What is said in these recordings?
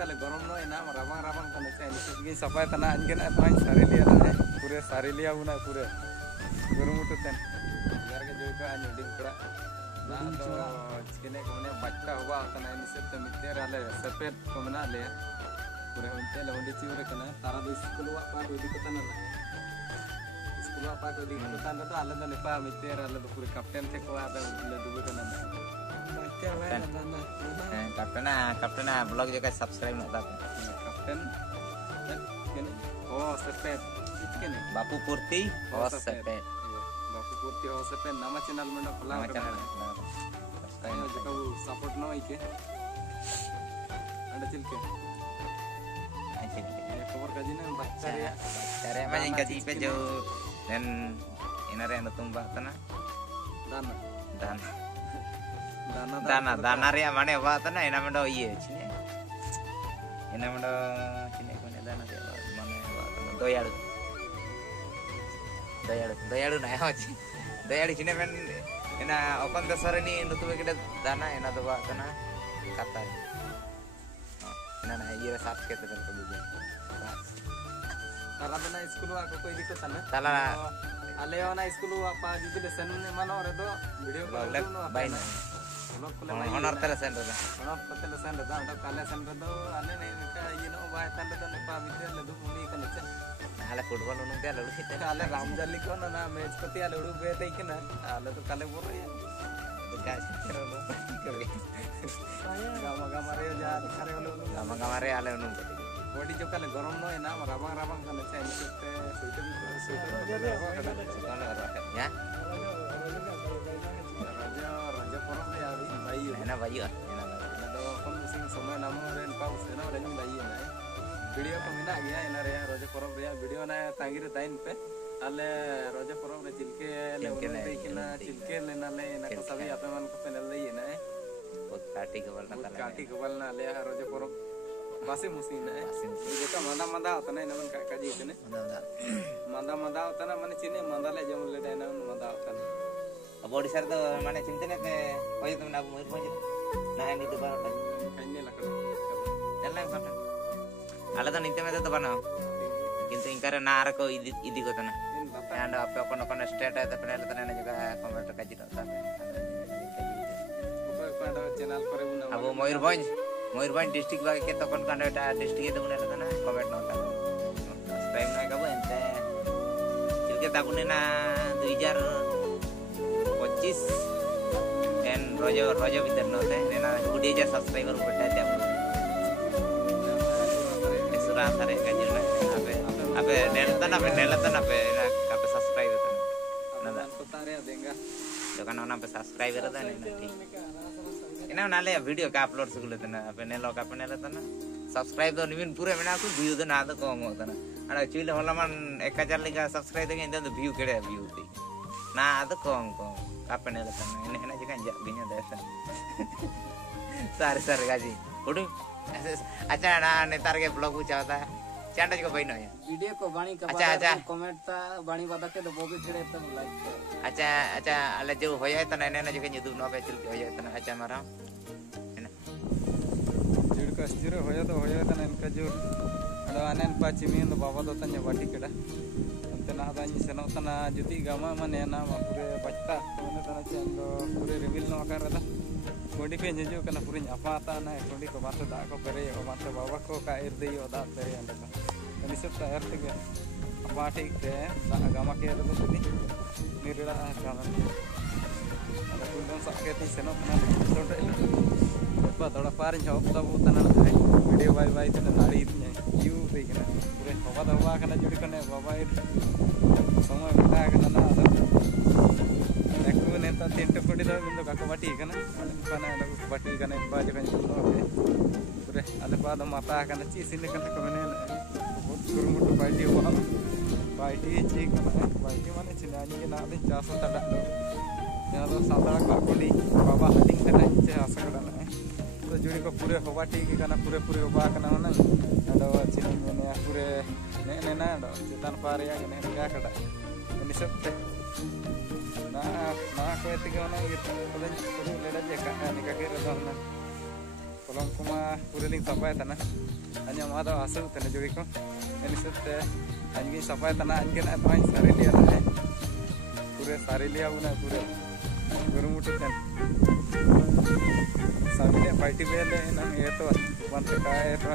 kali gorom no ina rabang kan saya ini segini sampai tanah anjing atau sari lihat pura sari lihat guna pura gorom itu ten biar ke juga anjing di pura nah atau segini kemudian baca huwa tanah ini sebetulnya mikir ale sepet kemudian ale pura untel undi ciure kena tara di sekolah apa di kota nana sekolah apa di kota nana tu ale tu lepas mikir ale tu pura kapten cekwa ada dulu kena kapten blog juga subscribe nak tapi kapten gini oh sepet gini Bapu Purti sepet Bapu Purti sepet nama channel mana nama channel ayo jika support no ike ada cilke cover kaji na baca ya cara macam kaji pe jo dan inare anu tumbak tanah dana रे माने बात ना इना में ये छिने इना में छिने कोने dana रे माने बात दयाळु ना होची दयाळु छिने में इना अपन दसरे नी नुतु के dana इना तो बात ना कता इना ना ये साथ के तो बुझे तारा दना स्कूल वा कोई दिक्कत ना ताला आले वाला स्कूल वा पा जुदी लेसन मानो रे दो वीडियो कॉल बाइन honor telesan dah. Honor telesan dah. Ada telesan dah. Ane ni mereka ini no baik tanda dah. Nepa mitra ledu muni kan aja. Ala football unu dia lalu kita. Ala Ramjali ko na match pati ala udu bete ikna. Ala tu kale bol ya. Dekat kira unu. Gama re ja kare ulu. Gama re ala unu. Body jo kale gorom no ena rabang kan aja ini sete suite. Ya. Enak bayu ah. Ada kon musim समय namu ren pau sena ren bayi na. Video ko mina gya ena re roja porab re video na tangir tain pe ale roja porab re chilke le ulle kina chilke le na le na ko sabi ape man ko penal le na बहुत काटी के बल ना ले रोजा porab base musim na ये का manda होता ना नमन का जी ने manda होता ना माने चिने manda ले जम ले ना manda होता ना अब ओडिसा तो माने चिंतने ते होय तुम ना मयूर भंज ना है नी तो बार कन्ने लकड़ चलना है आला तो नीते में तो बनाओ किंतु इंकार ना आर को इदी को तना एंड आप अपन अपन स्टेट है तो पहले तो ना जगह कमेंट का जी होता है ऊपर चैनल पर अब मयूरभंज डिस्ट्रिक्ट बागे के तो अपन कांडा डिस्ट्रिक्ट तो बने ना कमेंट नोटा सब्सक्राइब ना कबो एंते चिलके ताकुने ना 2025 एंड रोजो भीतर नोते ना 20,000 सब्सक्राइबर उठा दे सुरा सारे का जिना अबे नेलता ना पे का सब्सक्राइब होता ना तो तारे देंगा तो का ना पे सब्सक्राइब रहता नहीं ठीक इना नाले वीडियो का अपलोड सुगले तना पे नेलो का पे नेला तना सब्सक्राइब तो निविन पूरे में ना को व्यू तो ना तो कम होता ना अरे चुले होला मन 1000 लिगा सब्सक्राइब देंगे इंदा तो व्यू केड़े व्यू थी ना तो कम का पे नेला तना इना जगह जा बिना देसा सारे गाजी उडू अच्छा ना नेतार के ब्लॉग पूछाता है चांडा को भाई नहीं वीडियो को बाणी का अच्छा कमेंट ता बाणी वादा के तो बोगे छड़े तब लाइक अच्छा अले जो होया तना ने जो के यूट्यूब नो पे चल के होया तना अच्छा मारा है ना जुड़ का अस्तिर होया तना इनका जो अडो आनेन पाचिमी तो बाबा तो तन्या बाटी केड़ा अंते ना दानी सेनो तना जुदी गामा माने ना पूरे बच्चा माने तना चंदो पूरे रिवील नो आकार रदा कोडी पे जेजो कना पूरे अपाता ना कोडी को बात दा को करे ओ बात बाबा को का एर देयो दा तेरे अंदर अनि सब तैयार थे अपाटी के गामा के तो सुनी निरड़ा gamma ada kundang sakit ni senok na sonda apa थोड़ा पार जॉब तब तना वीडियो बाय बाय तना नाड़ी nya यू देखना पूरे हवा दवा कना जुड़ी कने बाबा समय बिता कना ना ada aku nenta tinta kodi da bindo ka bati kana pana da bati kana ba je kan पूरे ada pada mata kana ci sini kana kemene kurumutu baiti wa baiti ci kana baiti mane cinani ke na de jasa tada ya तो सादा का कोडी बाबा हटिंग कना चे आसा कना तो जुड़ी को पूरे हवा ठीक कना पूरे हवा कना ना अडो चिनी ने पूरे ने ना अडो चितान पारे या ने का कड़ा ini सबते ना को एतिके ना ये तो लेडा जे का नि का के रदा ना कलम को पूरे लिंग सफाय तना अन्य मादा आसु तने जोड़ी को इन सबते अन्य सफाय तना अन्य ना तो सारे लिया ना पूरे सारे लिया उन्हें पूरे गुरुमुठु तन सामने पार्टी पे ले ना ये तो बनते का है तो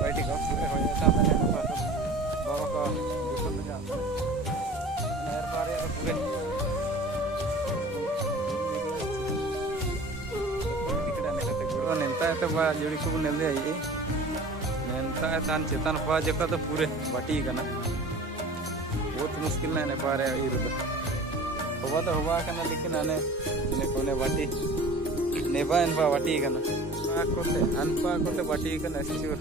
पार्टी का पूरे हो जाता मैंने बाबा का दूसरा में जाता नहर पारे पूरे नेता तो बा जोड़ी को नेले आई नेता तान चेतन पा जका तो पूरे बाटी कना बहुत मुश्किल ना ने पारे इरु तो होबा कना लेकिन आने ने कोने बाटी नेबा एनपा बाटी कना कोते अनपा कोते बाटी कना सिचुर